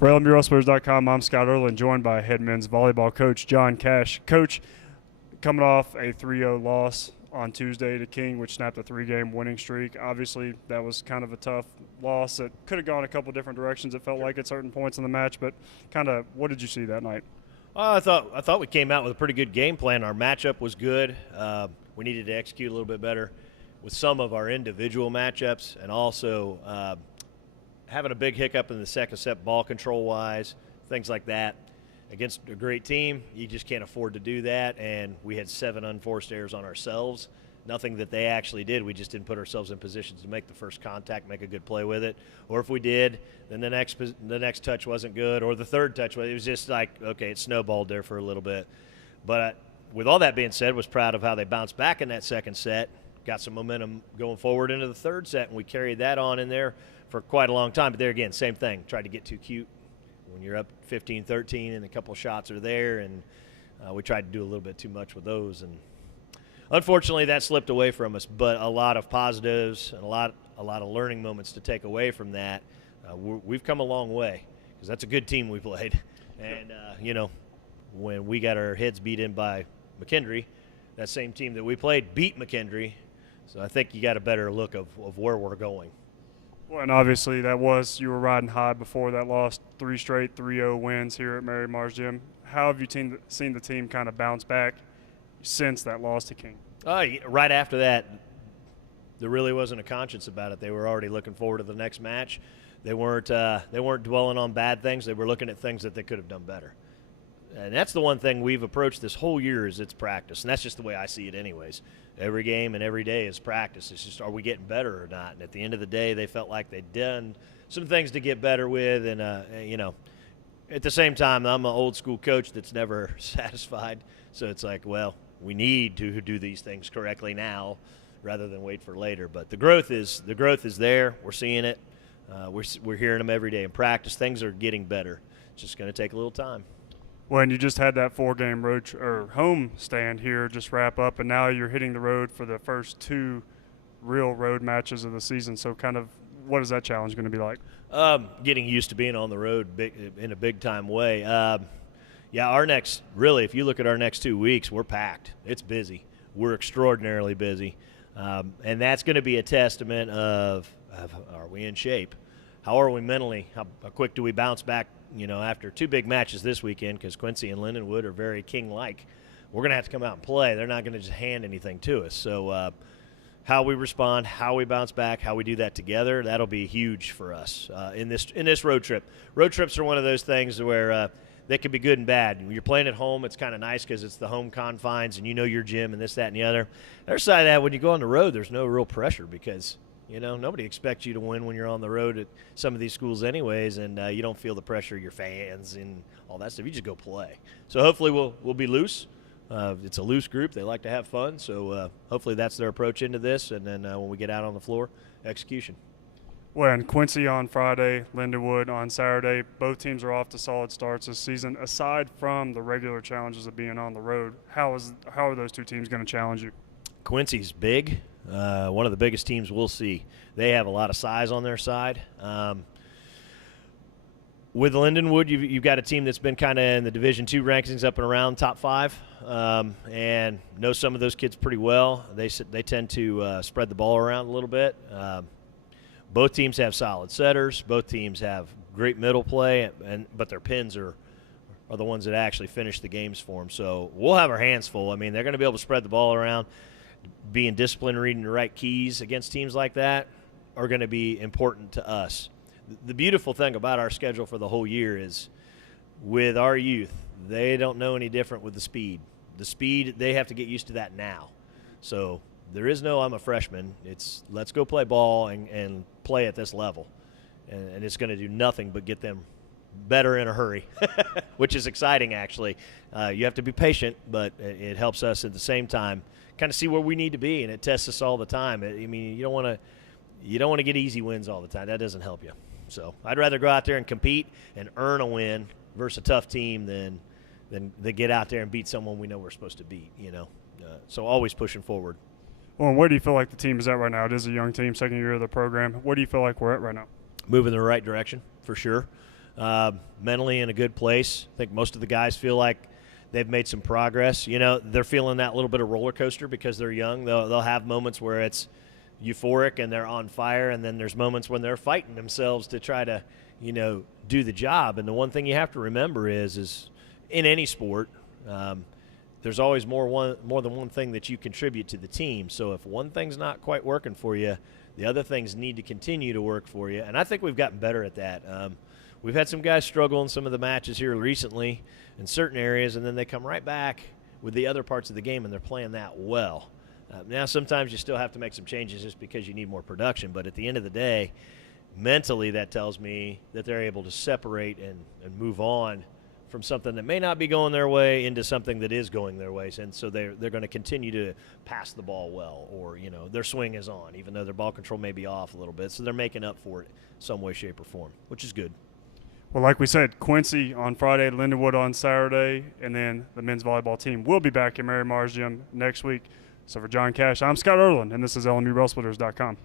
For LMUWrestlePlayers.com, I'm Scott Erlin, joined by head men's volleyball coach John Cash. Coach, coming off a 3-0 loss on Tuesday to King, which snapped a 3-game winning streak. Obviously, that was kind of a tough loss. It could have gone a couple different directions, it felt like, at certain points in the match. But kind of, what did you see that night? I thought we came out with a pretty good game plan. Our matchup was good. We needed to execute a little bit better with some of our individual matchups, and also having a big hiccup in the second set ball control-wise, things like that. Against a great team, you just can't afford to do that, and we had 7 unforced errors on ourselves. Nothing that they actually did. We just didn't put ourselves in positions to make the first contact, make a good play with it. Or if we did, then the next touch wasn't good, or the third touch was. It was just like, okay, it snowballed there for a little bit. But with all that being said, was proud of how they bounced back in that second set, got some momentum going forward into the third set, and we carried that on in there for quite a long time. But there again, same thing. Tried to get too cute when you're up 15-13 and a couple of shots are there, and we tried to do a little bit too much with those. And unfortunately, that slipped away from us. But a lot of positives and a lot of learning moments to take away from that. We've come a long way because that's a good team we played. And, when we got our heads beat in by McKendree, that same team that we played beat McKendree. So I think you got a better look of where we're going. Well, and obviously you were riding high before that loss, 3 straight 3-0 wins here at Mary Mars Gym. How have you seen the team kind of bounce back since that loss to King? Right after that, there really wasn't a conscience about it. They were already looking forward to the next match. They weren't dwelling on bad things. They were looking at things that they could have done better. And that's the one thing we've approached this whole year is it's practice. And that's just the way I see it anyways. Every game and every day is practice. It's just, are we getting better or not? And at the end of the day, they felt like they'd done some things to get better with. And, at the same time, I'm an old school coach that's never satisfied. So it's like, well, we need to do these things correctly now rather than wait for later. But the growth is there. We're seeing it. We're hearing them every day in practice. Things are getting better. It's just going to take a little time. Well, and you just had that 4-game home stand here just wrap up, and now you're hitting the road for the first 2 real road matches of the season. So kind of what is that challenge going to be like? Getting used to being on the road in a big-time way. If you look at our next 2 weeks, we're packed. It's busy. We're extraordinarily busy. And that's going to be a testament of are we in shape? How are we mentally? How quick do we bounce back, after 2 big matches this weekend, because Quincy and Lindenwood are very King-like. We're going to have to come out and play. They're not going to just hand anything to us. So how we respond, how we bounce back, how we do that together, that'll be huge for us in this road trip. Road trips are one of those things where they can be good and bad. When you're playing at home, it's kind of nice because it's the home confines and you know your gym and this, that, and the other. The other side of that, when you go on the road, there's no real pressure because – nobody expects you to win when you're on the road at some of these schools anyways, and you don't feel the pressure of your fans and all that stuff. You just go play. So hopefully we'll be loose. It's a loose group. They like to have fun, so hopefully that's their approach into this, and then when we get out on the floor, execution. Well, and Quincy on Friday, Lindenwood on Saturday. Both teams are off to solid starts this season. Aside from the regular challenges of being on the road, how are those 2 teams going to challenge you? Quincy's big. One of the biggest teams we'll see. They have a lot of size on their side. With Lindenwood, you've got a team that's been kind of in the Division II rankings up and around top 5, and know some of those kids pretty well. They tend to spread the ball around a little bit. Both teams have solid setters. Both teams have great middle play, but their pins are the ones that actually finish the games for them. So we'll have our hands full. I mean, they're going to be able to spread the ball around. Being disciplined, reading the right keys against teams like that are going to be important to us. The beautiful thing about our schedule for the whole year is with our youth, they don't know any different with the speed. The speed, they have to get used to that now. So there is no I'm a freshman. It's let's go play ball and play at this level. And it's going to do nothing but get them better in a hurry, which is exciting actually. You have to be patient, but it helps us at the same time kind of see where we need to be, and it tests us all the time. I mean, you don't want to get easy wins all the time. That doesn't help you. So I'd rather go out there and compete and earn a win versus a tough team than get out there and beat someone we know we're supposed to beat. So always pushing forward. Well, where do you feel like the team is at right now? It is a young team, second year of the program. Where do you feel like we're at right now? Moving in the right direction for sure. mentally in a good place. I think most of the guys feel like they've made some progress. You know, they're feeling that little bit of roller coaster because they're young. They'll have moments where it's euphoric and they're on fire, and then there's moments when they're fighting themselves to try to, you know, do the job. And the one thing you have to remember is in any sport, there's always more than one thing that you contribute to the team. So if one thing's not quite working for you, the other things need to continue to work for you. And I think we've gotten better at that. We've had some guys struggle in some of the matches here recently in certain areas, and then they come right back with the other parts of the game, and they're playing that well. Now, sometimes you still have to make some changes just because you need more production, but at the end of the day, mentally that tells me that they're able to separate and move on from something that may not be going their way into something that is going their way. And so they're going to continue to pass the ball well, or, you know, their swing is on, even though their ball control may be off a little bit. So they're making up for it some way, shape, or form, which is good. Well, like we said, Quincy on Friday, Lindenwood on Saturday, and then the men's volleyball team will be back at Mary Mars Gym next week. So for John Cash, I'm Scott Erland, and this is LMURailsplitters.com.